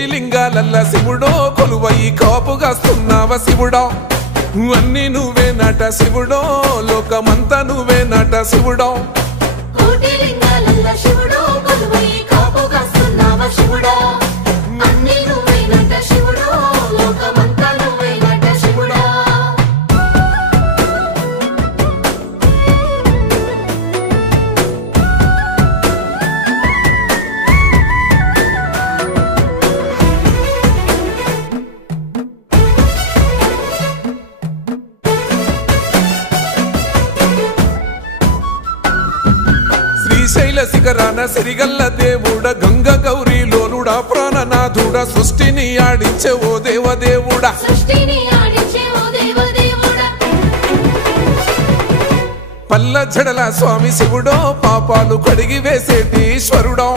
కోటి లింగాలల్ల శివుడో కొలువయి కాపుగాస్తున్నావ శివుడా అన్ని నువ్వే నట శివుడో లోకమంతా నువ్వే నట శివుడో కోటి లింగాలల్ల శివుడో కొలువయి కాపుగాస్తున్నావ శివుడా అన్ని నువ్వే నట శివుడో లోకమంతా నువ్వే నట శివుడా శ్రీశైల శిఖరాన సిరిగల్ల దేవుడ గంగ గౌరీ లోలుడా ప్రాణనాథుడ సృష్టిని ఆడించే ఓ దేవదేవుడా సృష్టిని ఆడించే ఓ దేవదేవుడా పల్ల జడల స్వామి శివుడో పాపాలు కడిగి వేసేటి ఈశ్వరుడో